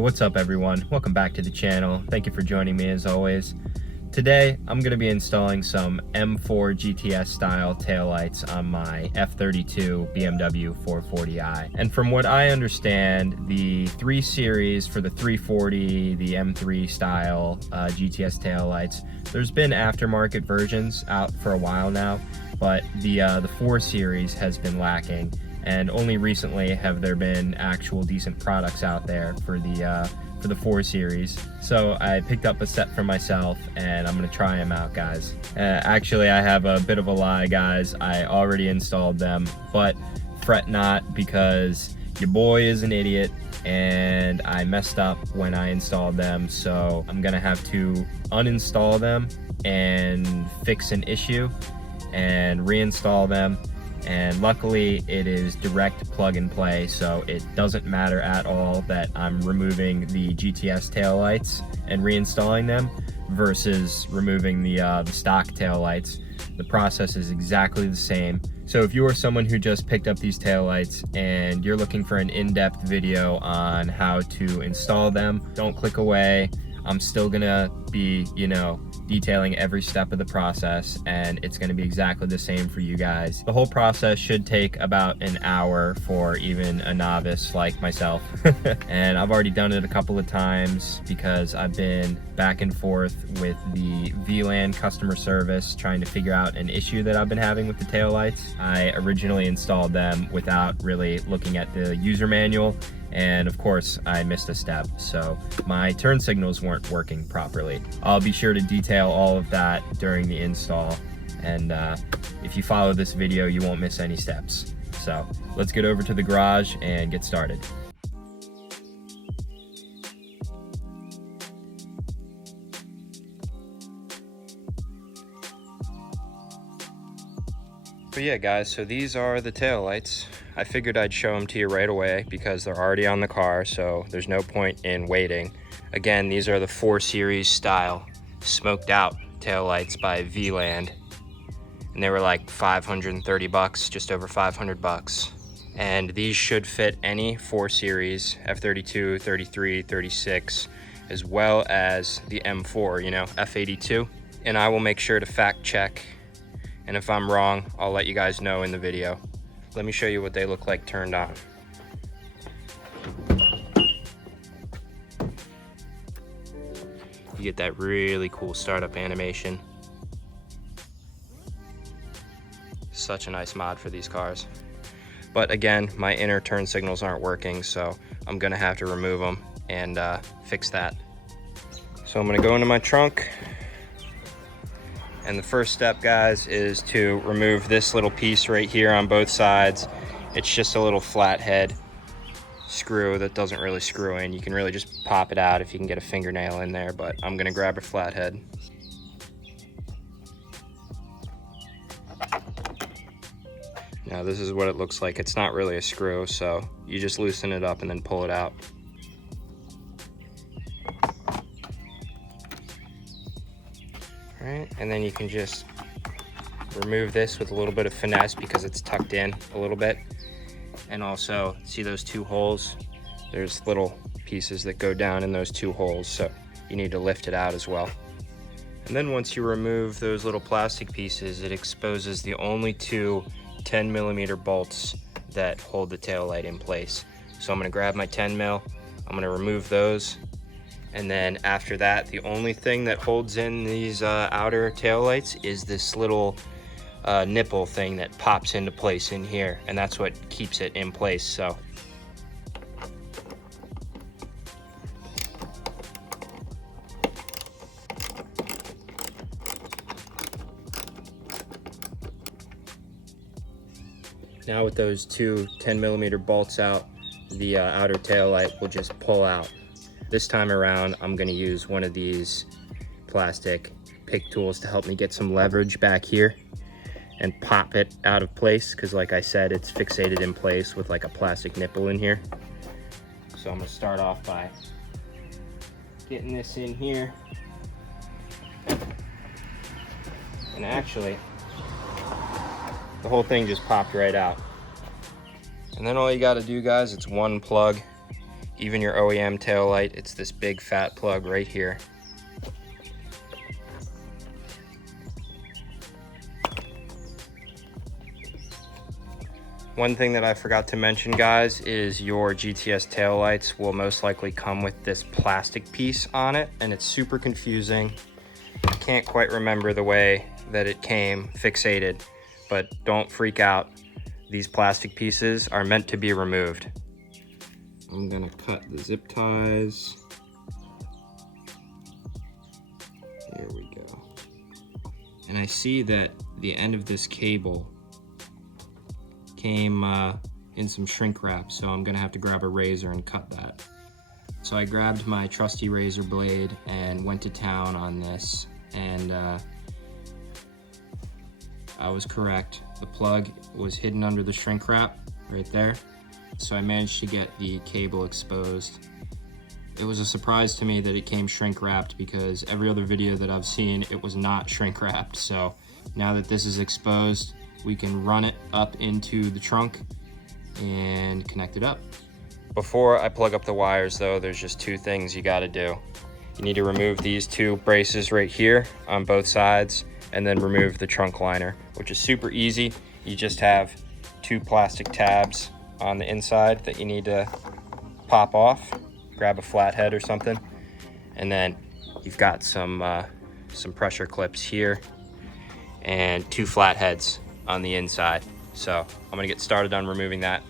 what's up everyone? Welcome back to the channel. Thank you for joining me as always. Today, I'm going to be installing some M4 GTS style taillights on my F32 BMW 440i. And from what I understand, the 3 Series for the 340, the M3 style GTS taillights, there's been aftermarket versions out for a while now, but the 4 Series has been lacking. And only recently have there been actual decent products out there for the 4 Series. So I picked up a set for myself and I'm gonna try them out, guys. Actually, I have a bit of a lie, guys. I already installed them, but fret not, because your boy is an idiot and I messed up when I installed them. So I'm gonna have to uninstall them and fix an issue and reinstall them. And luckily it is direct plug and play, so it doesn't matter at all that I'm removing the GTS taillights and reinstalling them versus removing the stock taillights. The process is exactly the same. So if you are someone who just picked up these taillights and you're looking for an in-depth video on how to install them, don't click away. I'm still gonna be, detailing every step of the process, and it's going to be exactly the same for you guys. The whole process should take about an hour for even a novice like myself. And I've already done it a couple of times because I've been back and forth with the VLAND customer service trying to figure out an issue that I've been having with the taillights. I originally installed them without really looking at the user manual, and of course I missed a step, so my turn signals weren't working properly. I'll be sure to detail all of that during the install, and if you follow this video you won't miss any steps. So let's get over to the garage and get started. But yeah guys, so these are the taillights. I figured I'd show them to you right away because they're already on the car, so there's no point in waiting. Again, these are the 4 Series style smoked out taillights by VLAND, and they were like 530 bucks, just over 500 bucks. And these should fit any 4 Series, F32, 33, 36, as well as the M4, F82. And I will make sure to fact check, and if I'm wrong, I'll let you guys know in the video. Let me show you what they look like turned on. You get that really cool startup animation. Such a nice mod for these cars. But again, my inner turn signals aren't working, so I'm gonna have to remove them and fix that. So I'm gonna go into my trunk. And the first step, guys, is to remove this little piece right here on both sides. It's just a little flathead screw that doesn't really screw in. You can really just pop it out if you can get a fingernail in there, but I'm gonna grab a flathead. Now this is what it looks like. It's not really a screw, so you just loosen it up and then pull it out. Right, and then you can just remove this with a little bit of finesse because it's tucked in a little bit. And also, see those 2 holes? There's little pieces that go down in those 2 holes, so you need to lift it out as well. And then once you remove those little plastic pieces, it exposes the only 2 10mm bolts that hold the taillight in place. So I'm gonna grab my 10 mil, I'm gonna remove those. And then after that, the only thing that holds in these outer taillights is this little nipple thing that pops into place in here, and that's what keeps it in place. So now with those 2 10mm bolts out, the outer taillight will just pull out. This time around, I'm gonna use one of these plastic pick tools to help me get some leverage back here and pop it out of place, because like I said, it's fixated in place with like a plastic nipple in here. So I'm gonna start off by getting this in here. And actually, the whole thing just popped right out. And then all you gotta do, guys, it's one plug. even your OEM tail light, it's this big fat plug right here. One thing that I forgot to mention, guys, is your GTS taillights will most likely come with this plastic piece on it, and it's super confusing. I can't quite remember the way that it came fixated, but don't freak out. These plastic pieces are meant to be removed. I'm gonna cut the zip ties. Here we go. And I see that the end of this cable came in some shrink wrap, so I'm gonna have to grab a razor and cut that. So I grabbed my trusty razor blade and went to town on this, and I was correct. The plug was hidden under the shrink wrap right there, so I managed to get the cable exposed. It was a surprise to me that it came shrink wrapped, because every other video that I've seen, it was not shrink wrapped. So now that this is exposed, we can run it up into the trunk and connect it up. Before I plug up the wires though, there's just two things you gotta do. You need to remove these two braces right here on both sides, and then remove the trunk liner, which is super easy. You just have two plastic tabs on the inside that you need to pop off. Grab a flathead or something, and then you've got some pressure clips here and two flatheads on the inside. So I'm gonna get started on removing that.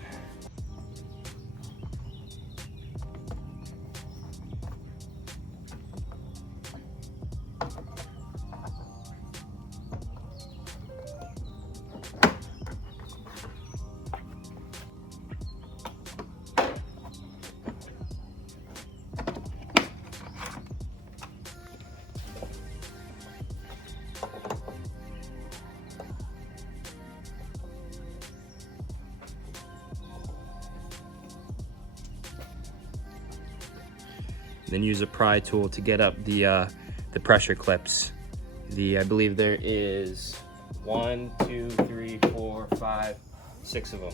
Then use a pry tool to get up the pressure clips. I believe there is 1, 2, 3, 4, 5, 6 of them.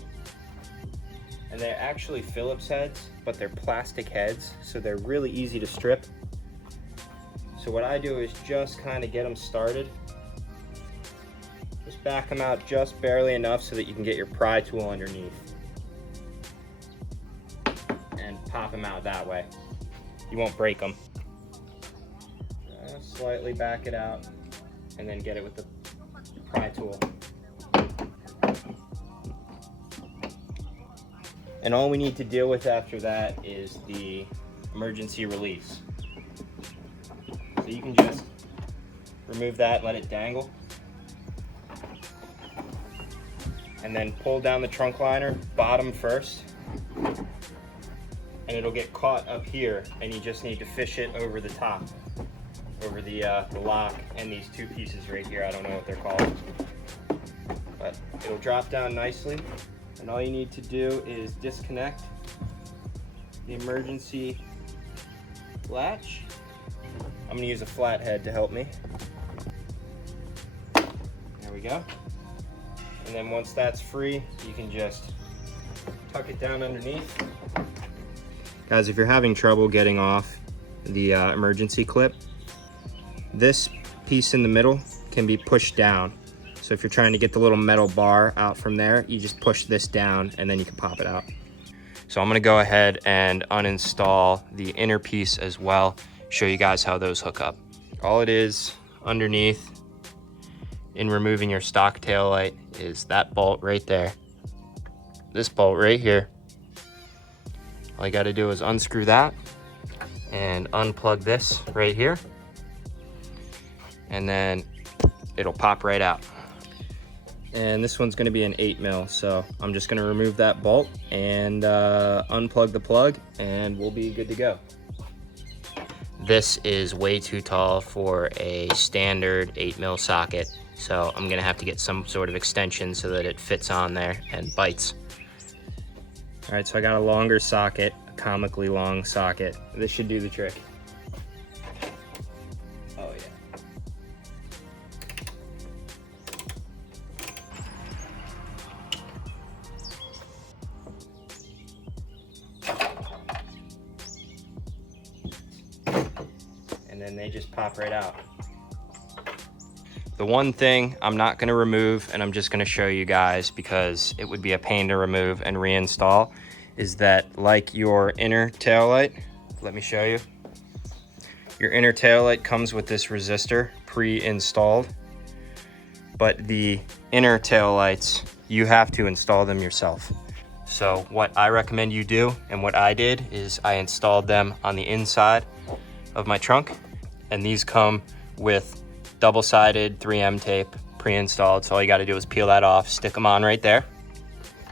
And they're actually Phillips heads, but they're plastic heads, so they're really easy to strip. So what I do is just kind of get them started. Just back them out just barely enough so that you can get your pry tool underneath. And pop them out that way. You won't break them. Slightly back it out and then get it with the pry tool. And all we need to deal with after that is the emergency release. So you can just remove that, let it dangle, and then pull down the trunk liner bottom first, and it'll get caught up here, and you just need to fish it over the top, over the lock and these two pieces right here. I don't know what they're called, but it'll drop down nicely, and all you need to do is disconnect the emergency latch. I'm gonna use a flathead to help me. There we go. And then once that's free, you can just tuck it down underneath. Guys, if you're having trouble getting off the emergency clip, this piece in the middle can be pushed down. So if you're trying to get the little metal bar out from there, you just push this down and then you can pop it out. So I'm gonna go ahead and uninstall the inner piece as well, show you guys how those hook up. All it is underneath in removing your stock tail light is that bolt right there. This bolt right here. All you gotta do is unscrew that and unplug this right here, and then it'll pop right out. And this one's gonna be an 8mm, so I'm just gonna remove that bolt and unplug the plug, and we'll be good to go. This is way too tall for a standard 8mm socket, so I'm gonna have to get some sort of extension so that it fits on there and bites. All right, so I got a longer socket, a comically long socket. This should do the trick. Oh yeah. and then they just pop right out. The one thing I'm not going to remove, and I'm just going to show you guys because it would be a pain to remove and reinstall, is that like your inner taillight, let me show you. Your inner taillight comes with this resistor pre-installed, but the inner taillights, you have to install them yourself. So what I recommend you do, and what I did, is I installed them on the inside of my trunk, and these come with double-sided 3M tape pre-installed. So all you got to do is peel that off, stick them on right there,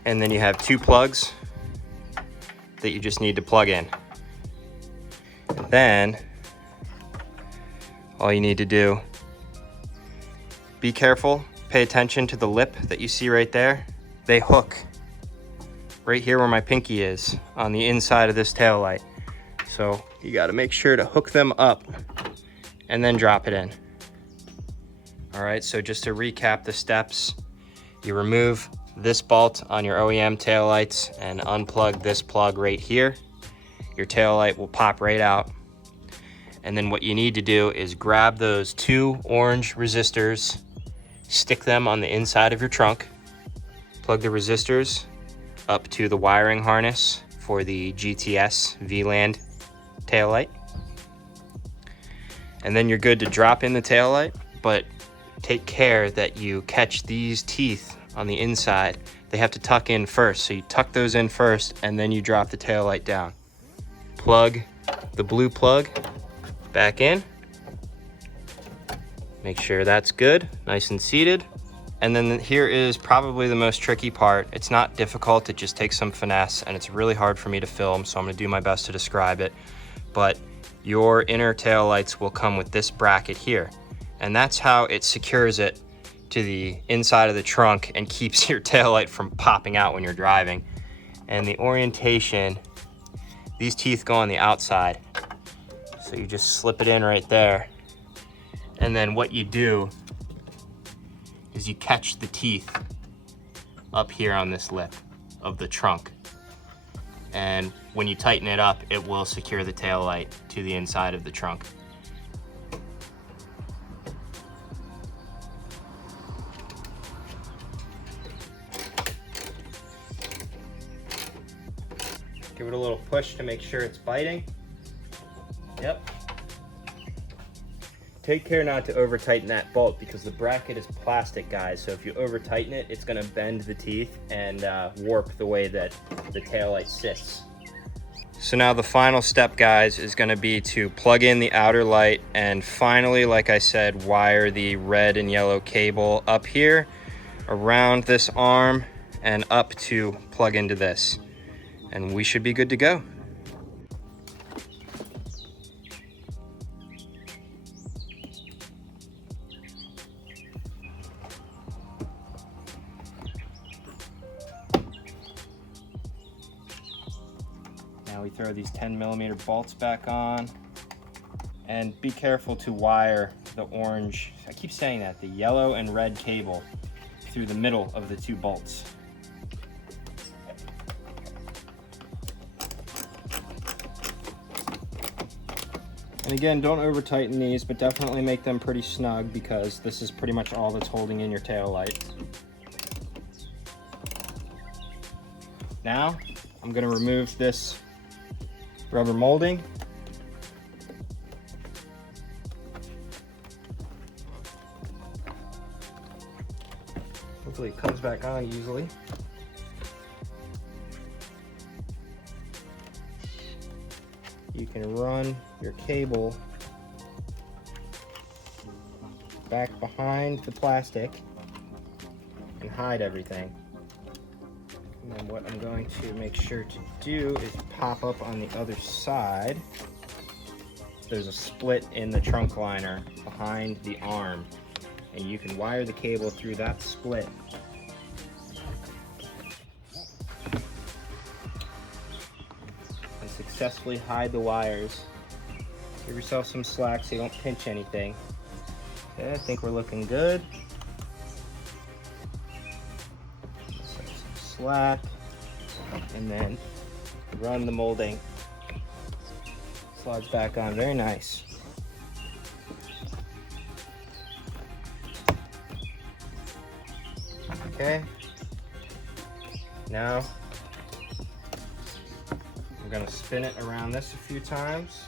and then you have two plugs that you just need to plug in. Then all you need to do, be careful, pay attention to the lip that you see right there. They hook right here where my pinky is on the inside of this tail light. So you got to make sure to hook them up and then drop it in. All right, so just to recap the steps, you remove this bolt on your OEM taillights and unplug this plug right here. Your taillight will pop right out. And then what you need to do is grab those two orange resistors, stick them on the inside of your trunk, plug the resistors up to the wiring harness for the GTS VLAND taillight. And then you're good to drop in the taillight, but take care that you catch these teeth on the inside. They have to tuck in first. So you tuck those in first and then you drop the taillight down. Plug the blue plug back in. Make sure that's good, nice and seated. And then here is probably the most tricky part. It's not difficult, it just takes some finesse, and it's really hard for me to film, so I'm gonna do my best to describe it. But your inner taillights will come with this bracket here. And that's how it secures it to the inside of the trunk and keeps your taillight from popping out when you're driving. And the orientation, these teeth go on the outside. So you just slip it in right there. And then what you do is you catch the teeth up here on this lip of the trunk. And when you tighten it up, it will secure the taillight to the inside of the trunk. Give it a little push to make sure it's biting. Yep. Take care not to over tighten that bolt because the bracket is plastic, guys. So if you over tighten it, it's gonna bend the teeth and warp the way that the taillight sits. So now the final step, guys, is gonna be to plug in the outer light and finally, like I said, wire the red and yellow cable up here, around this arm, and up to plug into this. And we should be good to go. Now we throw these 10mm bolts back on, and be careful to wire the orange, I keep saying that, the yellow and red cable through the middle of the two bolts. And again, don't over tighten these, but definitely make them pretty snug because this is pretty much all that's holding in your tail light. Now, I'm gonna remove this rubber molding. Hopefully it comes back on easily. You can run your cable back behind the plastic and hide everything. And then what I'm going to make sure to do is pop up on the other side. There's a split in the trunk liner behind the arm, and you can wire the cable through that split. And successfully hide the wires. Give yourself some slack so you don't pinch anything. Okay, I think we're looking good. Set some slack, and then run the molding. Slides back on, very nice. Okay. Now, I'm gonna spin it around this a few times.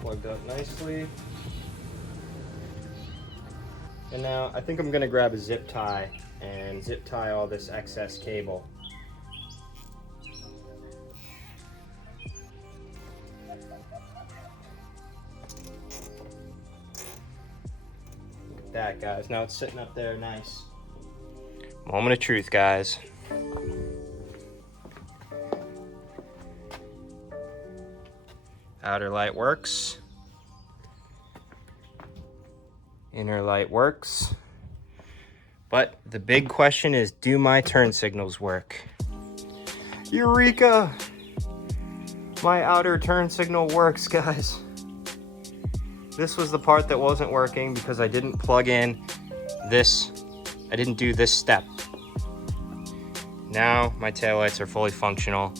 Plugged up nicely. And now I think I'm gonna grab a zip tie and zip tie all this excess cable. Look at that, guys. Now it's sitting up there nice. Moment of truth, guys. Outer light works. Inner light works. But the big question is, do my turn signals work? Eureka! My outer turn signal works, guys. This was the part that wasn't working because I didn't plug in this. I didn't do this step. Now my taillights are fully functional.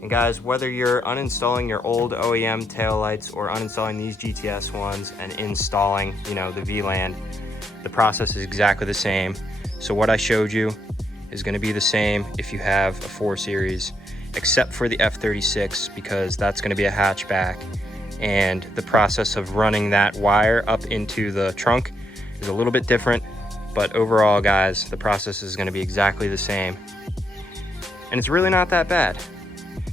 And guys, whether you're uninstalling your old OEM taillights or uninstalling these GTS ones and installing, you know, the VLAND, the process is exactly the same. So what I showed you is going to be the same if you have a 4 Series, except for the F32, because that's going to be a hatchback. And the process of running that wire up into the trunk is a little bit different. But overall, guys, the process is going to be exactly the same. And it's really not that bad.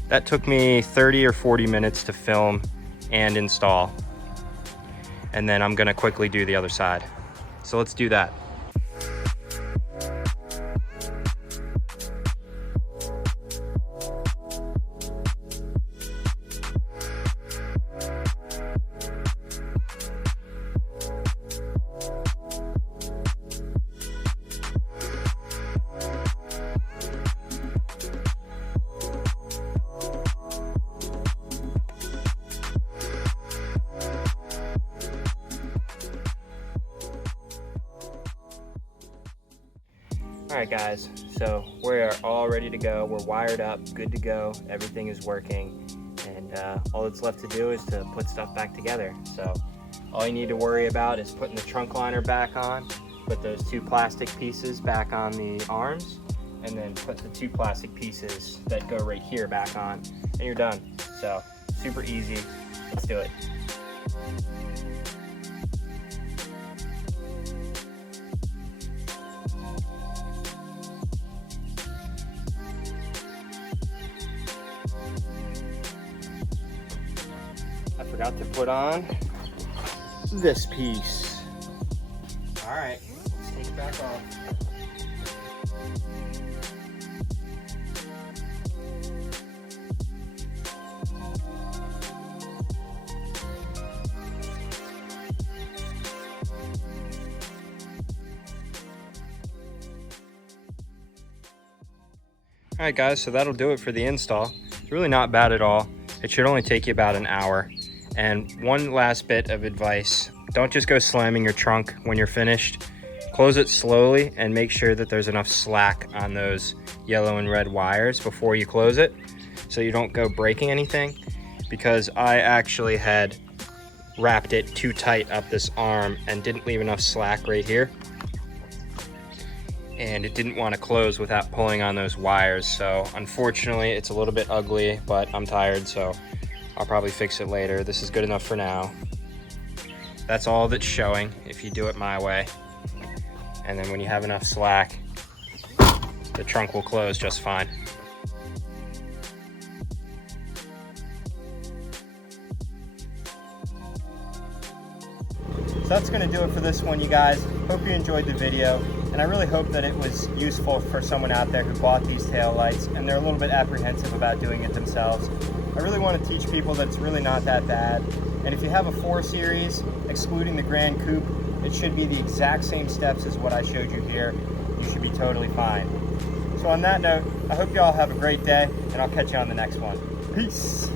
That took me 30 or 40 minutes to film and install. And then I'm gonna quickly do the other side. So let's do that. All right, guys, so we are all ready to go. We're wired up, good to go. Everything is working. And all that's left to do is to put stuff back together. So all you need to worry about is putting the trunk liner back on, put those 2 plastic pieces back on the arms, and then put the 2 plastic pieces that go right here back on, and you're done. So super easy. Let's do it. I forgot to put on this piece. All right, let's take it back off. All right, guys, so that'll do it for the install. It's really not bad at all. It should only take you about an hour. And one last bit of advice, don't just go slamming your trunk when you're finished. Close it slowly and make sure that there's enough slack on those yellow and red wires before you close it, so you don't go breaking anything, because I actually had wrapped it too tight up this arm and didn't leave enough slack right here. And it didn't want to close without pulling on those wires. So unfortunately, it's a little bit ugly, but I'm tired, so I'll probably fix it later. This is good enough for now. That's all that's showing if you do it my way. And then when you have enough slack, the trunk will close just fine. So that's going to do it for this one, you guys. Hope you enjoyed the video, and I really hope that it was useful for someone out there who bought these taillights and they're a little bit apprehensive about doing it themselves. I really want to teach people that it's really not that bad. And if you have a 4 Series, excluding the Grand Coupe, it should be the exact same steps as what I showed you here. You should be totally fine. So on that note, I hope you all have a great day, and I'll catch you on the next one. Peace.